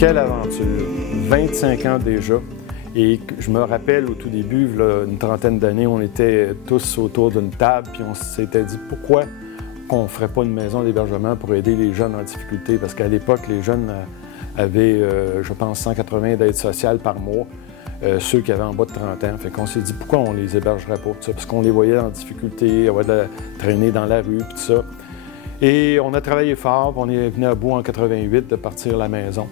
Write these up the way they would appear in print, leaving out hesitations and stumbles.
Quelle aventure! 25 ans déjà. Et je me rappelle au tout début, là, une trentaine d'années, on était tous autour d'une table, puis on s'était dit pourquoi qu'on ne ferait pas une maison d'hébergement pour aider les jeunes en difficulté. Parce qu'à l'époque, les jeunes avaient, je pense, 180 d'aides sociales par mois, ceux qui avaient en bas de 30 ans. Fait qu'on s'est dit pourquoi on les hébergerait pas, tout ça, parce qu'on les voyait en difficulté, on voyait traîner dans la rue, puis tout ça. Et on a travaillé fort, on est venu à bout en 88 de partir la maison.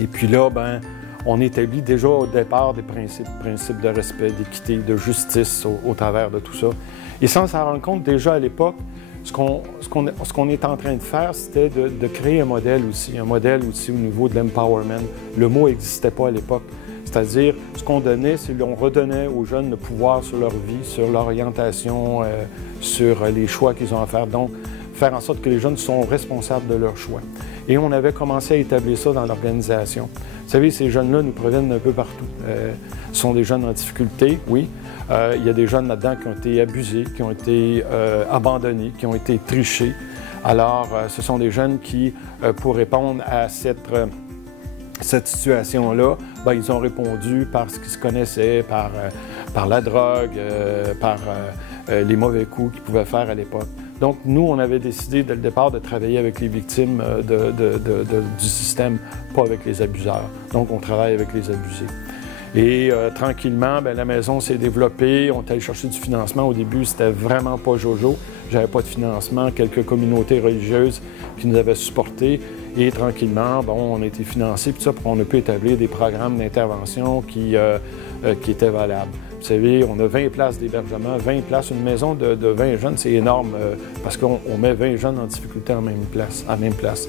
Et puis là, ben, on établit déjà au départ des principes de respect, d'équité, de justice au travers de tout ça. Et sans s'en rendre compte, déjà à l'époque, ce qu'on est en train de faire, c'était de créer un modèle aussi au niveau de l'empowerment. Le mot n'existait pas à l'époque. C'est-à-dire, ce qu'on donnait, c'est qu'on redonnait aux jeunes le pouvoir sur leur vie, sur l'orientation, sur les choix qu'ils ont à faire. Donc, faire en sorte que les jeunes sont responsables de leurs choix. Et on avait commencé à établir ça dans l'organisation. Vous savez, ces jeunes-là nous proviennent d'un peu partout. Ce sont des jeunes en difficulté, oui. Il y a des jeunes là-dedans qui ont été abusés, qui ont été abandonnés, qui ont été trichés. Alors, ce sont des jeunes qui, pour répondre à cette situation-là, bien, ils ont répondu par ce qu'ils se connaissaient, par la drogue, par les mauvais coups qu'ils pouvaient faire à l'époque. Donc, nous, on avait décidé dès le départ de travailler avec les victimes du système, pas avec les abuseurs. Donc, on travaille avec les abusés. Et tranquillement, bien, la maison s'est développée. On est allé chercher du financement. Au début, c'était vraiment pas jojo. J'avais pas de financement. Quelques communautés religieuses qui nous avaient supportés. Et tranquillement, bon, on a été financés, puis ça, on a pu établir des programmes d'intervention qui étaient valables. Vous savez, on a 20 places d'hébergement, 20 places. Une maison de 20 jeunes, c'est énorme parce qu'on met 20 jeunes en difficulté à la même place.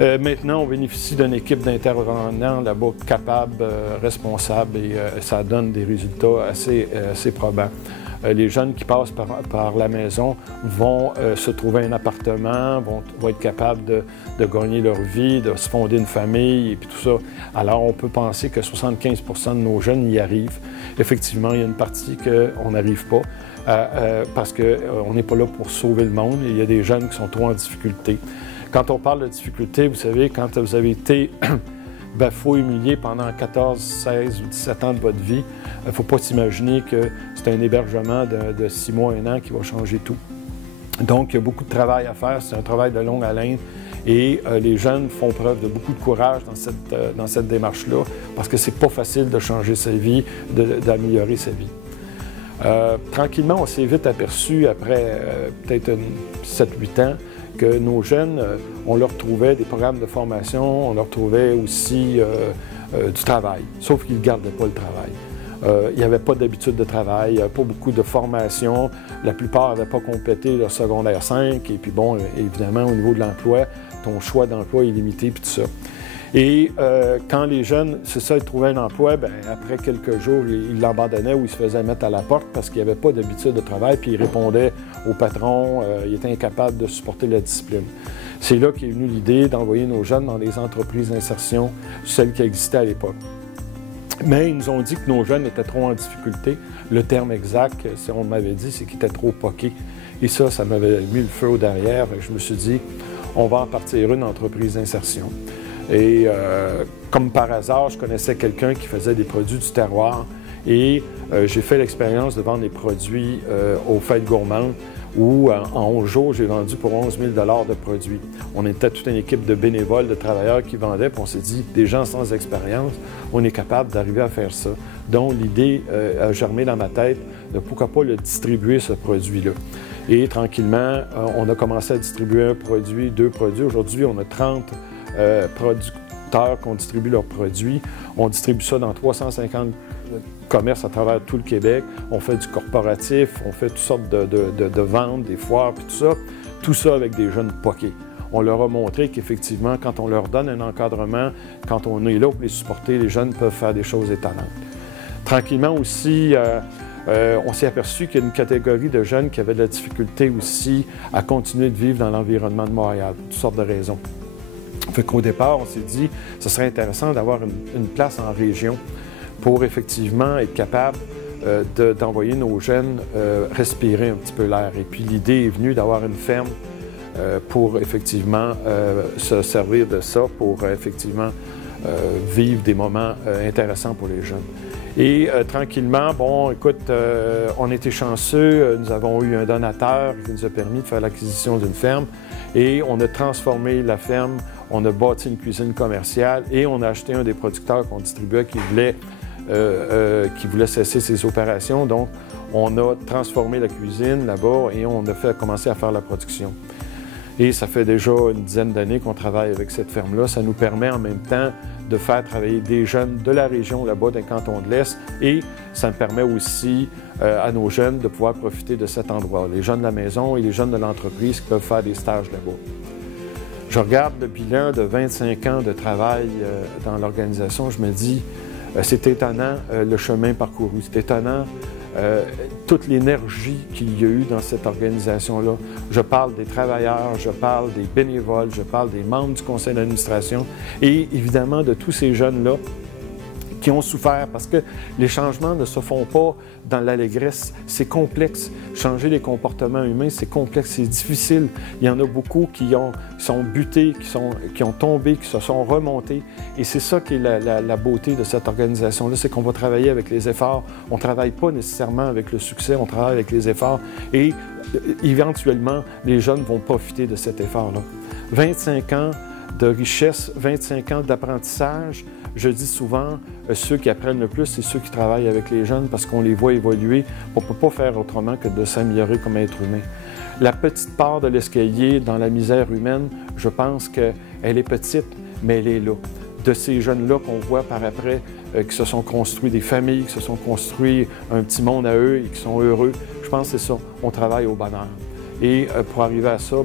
Maintenant, on bénéficie d'une équipe d'intervenants là-bas capables, responsables et ça donne des résultats assez probants. Les jeunes qui passent par la maison vont se trouver un appartement, vont être capables de gagner leur vie, de se fonder une famille et puis tout ça. Alors, on peut penser que 75 % de nos jeunes y arrivent. Effectivement, il y a une partie qu'on n'arrive pas parce qu'on n'est pas là pour sauver le monde. Il y a des jeunes qui sont trop en difficulté. Quand on parle de difficulté, vous savez, quand vous avez été bafoué, humilié pendant 14, 16 ou 17 ans de votre vie, il ne faut pas s'imaginer que c'est un hébergement de 6 mois, 1 an qui va changer tout. Donc, il y a beaucoup de travail à faire. C'est un travail de longue haleine. Et les jeunes font preuve de beaucoup de courage dans cette démarche-là parce que c'est pas facile de changer sa vie, d'améliorer sa vie. Tranquillement, on s'est vite aperçu, après peut-être 7-8 ans, que nos jeunes, on leur trouvait des programmes de formation, on leur trouvait aussi du travail, sauf qu'ils ne gardaient pas le travail. Il n'y avait pas d'habitude de travail, il n'y avait pas beaucoup de formation. La plupart n'avaient pas complété leur secondaire 5. Et puis bon, évidemment, au niveau de l'emploi, ton choix d'emploi est limité, puis tout ça. Et quand les jeunes, c'est ça, ils trouvaient un emploi, bien, après quelques jours, ils l'abandonnaient ou ils se faisaient mettre à la porte parce qu'il n'y avait pas d'habitude de travail, puis ils répondaient au patron, ils étaient incapables de supporter la discipline. C'est là qu'est venue l'idée d'envoyer nos jeunes dans les entreprises d'insertion, celles qui existaient à l'époque. Mais ils nous ont dit que nos jeunes étaient trop en difficulté. Le terme exact, si on m'avait dit, c'est qu'ils étaient trop poqués. Et ça m'avait mis le feu au derrière. Je me suis dit, on va en partir une entreprise d'insertion. Et comme par hasard, je connaissais quelqu'un qui faisait des produits du terroir. Et j'ai fait l'expérience de vendre des produits aux fêtes gourmandes où en 11 jours, j'ai vendu pour 11 000 $ de produits. On était toute une équipe de bénévoles, de travailleurs qui vendaient, puis on s'est dit, des gens sans expérience, on est capable d'arriver à faire ça. Donc, l'idée a germé dans ma tête de pourquoi pas le distribuer, ce produit-là. Et tranquillement, on a commencé à distribuer un produit, 2 produits. Aujourd'hui, on a 30 producteurs qui ont distribué leurs produits. On distribue ça dans 350 commerces à travers tout le Québec. On fait du corporatif, on fait toutes sortes de ventes, des foires, puis tout ça avec des jeunes poqués. On leur a montré qu'effectivement, quand on leur donne un encadrement, quand on est là pour les supporter, les jeunes peuvent faire des choses étonnantes. Tranquillement aussi, on s'est aperçu qu'il y a une catégorie de jeunes qui avaient de la difficulté aussi à continuer de vivre dans l'environnement de Montréal, pour toutes sortes de raisons. Fait qu'au départ, on s'est dit que ce serait intéressant d'avoir une place en région pour effectivement être capable d'envoyer nos jeunes respirer un petit peu l'air. Et puis l'idée est venue d'avoir une ferme pour effectivement se servir de ça pour effectivement vivre des moments intéressants pour les jeunes. Et tranquillement, bon, écoute, on était chanceux, nous avons eu un donateur qui nous a permis de faire l'acquisition d'une ferme et on a transformé la ferme, on a bâti une cuisine commerciale et on a acheté un des producteurs qu'on distribuait qui voulait cesser ses opérations. Donc, on a transformé la cuisine là-bas et on a commencé à faire la production. Et ça fait déjà une dizaine d'années qu'on travaille avec cette ferme-là. Ça nous permet en même temps de faire travailler des jeunes de la région là-bas, d'un canton de l'Est, et ça me permet aussi à nos jeunes de pouvoir profiter de cet endroit. Les jeunes de la maison et les jeunes de l'entreprise qui peuvent faire des stages là-bas. Je regarde le bilan de 25 ans de travail dans l'organisation, je me dis, c'est étonnant le chemin parcouru, c'est étonnant toute l'énergie qu'il y a eu dans cette organisation-là. Je parle des travailleurs, je parle des bénévoles, je parle des membres du conseil d'administration et évidemment de tous ces jeunes-là qui ont souffert parce que les changements ne se font pas dans l'allégresse. C'est complexe. Changer les comportements humains, c'est complexe, c'est difficile. Il y en a beaucoup qui sont butés, qui ont tombé, qui se sont remontés. Et c'est ça qui est la beauté de cette organisation-là, c'est qu'on va travailler avec les efforts. On ne travaille pas nécessairement avec le succès, on travaille avec les efforts. Et éventuellement, les jeunes vont profiter de cet effort-là. 25 ans de richesse, 25 ans d'apprentissage. Je dis souvent, ceux qui apprennent le plus, c'est ceux qui travaillent avec les jeunes parce qu'on les voit évoluer. On ne peut pas faire autrement que de s'améliorer comme être humain. La petite part de l'escalier dans la misère humaine, je pense qu'elle est petite, mais elle est là. De ces jeunes-là qu'on voit par après, qui se sont construits des familles, qui se sont construits un petit monde à eux et qui sont heureux, je pense que c'est ça, on travaille au bonheur. Et pour arriver à ça,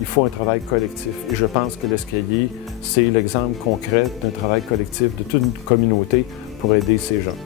il faut un travail collectif. Et je pense que l'escalier, c'est l'exemple concret d'un travail collectif de toute une communauté pour aider ces gens.